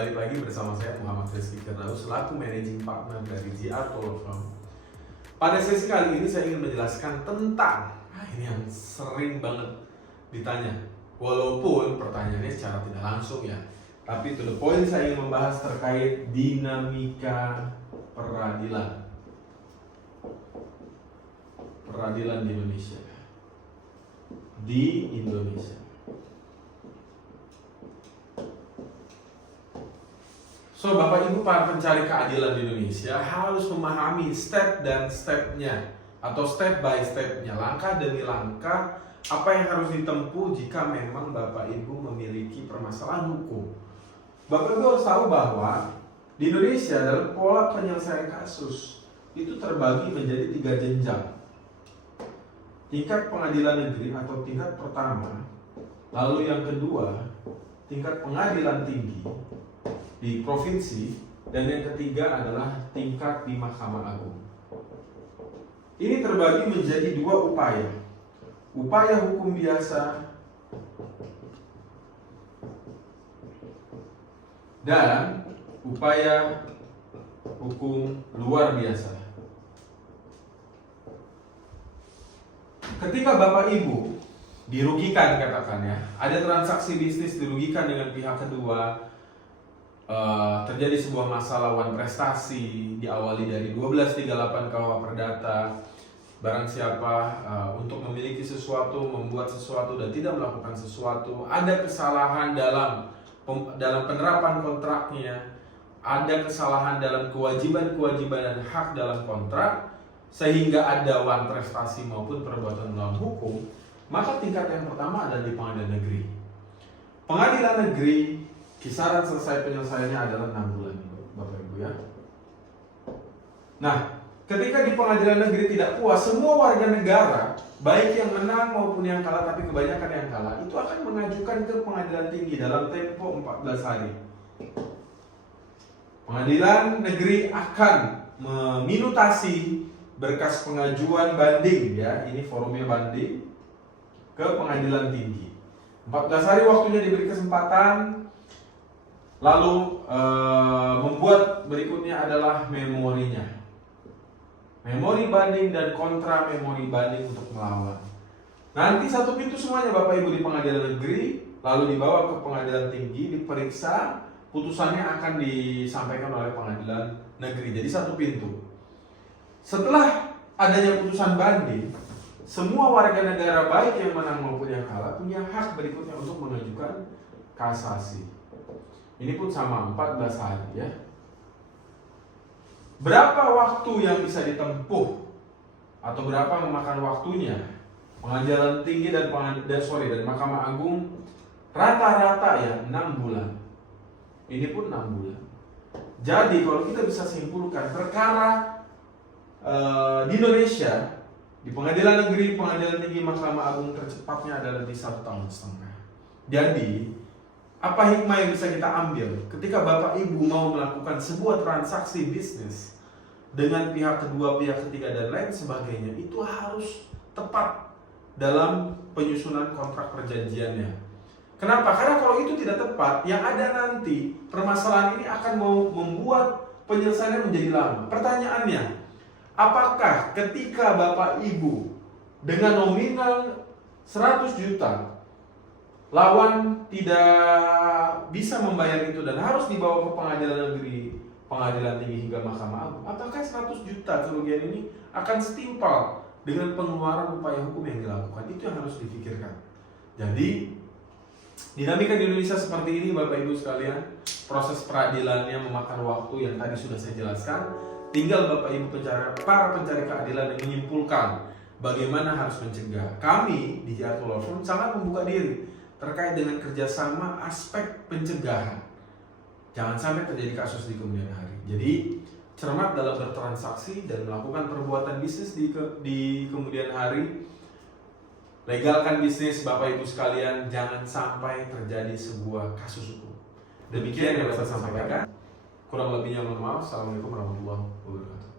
balik lagi bersama saya Muhammad Rizky Firdaus selaku Managing Partner dari GR Law Firm. Pada sesi kali ini saya ingin menjelaskan tentang ini yang sering banget ditanya, walaupun pertanyaannya secara tidak langsung ya, tapi to the point saya ingin membahas terkait dinamika peradilan di Indonesia. So, Bapak Ibu para pencari keadilan di Indonesia harus memahami step dan stepnya atau step by stepnya, langkah demi langkah apa yang harus ditempuh jika memang Bapak Ibu memiliki permasalahan hukum. Bapak Ibu harus tahu bahwa di Indonesia dalam pola penyelesaian kasus itu terbagi menjadi 3 jenjang. Tingkat pengadilan negeri atau tingkat pertama, lalu yang kedua tingkat pengadilan tinggi di provinsi, dan yang ketiga adalah tingkat di Mahkamah Agung. Ini terbagi menjadi 2 upaya. Upaya hukum biasa dan upaya hukum luar biasa. Ketika Bapak Ibu dirugikan, katakan ya, ada transaksi bisnis dirugikan dengan pihak kedua, terjadi sebuah masalah wan prestasi diawali dari 1238 KUH Perdata, barang siapa untuk memiliki sesuatu, membuat sesuatu dan tidak melakukan sesuatu, ada kesalahan dalam penerapan kontraknya, ada kesalahan dalam kewajiban dan hak dalam kontrak, sehingga ada wan prestasi maupun perbuatan melawan hukum, maka tingkat yang pertama adalah di pengadilan negeri. Pengadilan negeri kisaran selesai penyelesaiannya adalah 6 bulan, Bapak Ibu ya. Nah, ketika di pengadilan negeri tidak puas, semua warga negara, baik yang menang maupun yang kalah, tapi kebanyakan yang kalah, itu akan mengajukan ke pengadilan tinggi dalam tempo 14 hari. Pengadilan negeri akan meminutasi berkas pengajuan banding ya, ini forumnya banding, ke pengadilan tinggi. 14 hari waktunya diberi kesempatan. Lalu membuat berikutnya adalah memorinya, memori banding dan kontra memori banding untuk melawan. Nanti satu pintu semuanya Bapak Ibu di pengadilan negeri, lalu dibawa ke pengadilan tinggi, diperiksa, putusannya akan disampaikan oleh pengadilan negeri. Jadi satu pintu. Setelah adanya putusan banding, semua warga negara baik yang menang maupun yang kalah punya hak berikutnya untuk mengajukan kasasi. Ini pun sama 14 hari ya. Berapa waktu yang bisa ditempuh atau berapa memakan waktunya? Pengadilan tinggi dan Mahkamah Agung rata-rata ya 6 bulan. Ini pun 6 bulan. Jadi kalau kita bisa simpulkan perkara di Indonesia di pengadilan negeri, pengadilan tinggi, Mahkamah Agung tercepatnya adalah di 1,5 tahun. Jadi apa hikmah yang bisa kita ambil ketika Bapak Ibu mau melakukan sebuah transaksi bisnis dengan pihak kedua, pihak ketiga dan lain sebagainya, itu harus tepat dalam penyusunan kontrak perjanjiannya. Kenapa? Karena kalau itu tidak tepat, yang ada nanti permasalahan ini akan membuat penyelesaiannya menjadi lama. Pertanyaannya, apakah ketika Bapak Ibu dengan nominal 100 juta lawan tidak bisa membayar itu dan harus dibawa ke pengadilan negeri, pengadilan tinggi hingga Mahkamah Agung, apakah 100 juta kerugian ini akan setimpal dengan pengeluaran upaya hukum yang dilakukan? Itu yang harus difikirkan. Jadi dinamika di Indonesia seperti ini Bapak Ibu sekalian, proses peradilannya memakan waktu yang tadi sudah saya jelaskan. Tinggal Bapak Ibu para pencari keadilan yang menyimpulkan bagaimana harus mencegah. Kami di GR Law Firm sangat membuka diri terkait dengan kerjasama aspek pencegahan. Jangan sampai terjadi kasus di kemudian hari. Jadi cermat dalam bertransaksi dan melakukan perbuatan bisnis di kemudian hari. Legalkan bisnis Bapak Ibu sekalian, jangan sampai terjadi sebuah kasus hukum. Demikian yang bisa saya sampaikan. Kurang lebihnya mohon maaf. Assalamualaikum warahmatullahi wabarakatuh.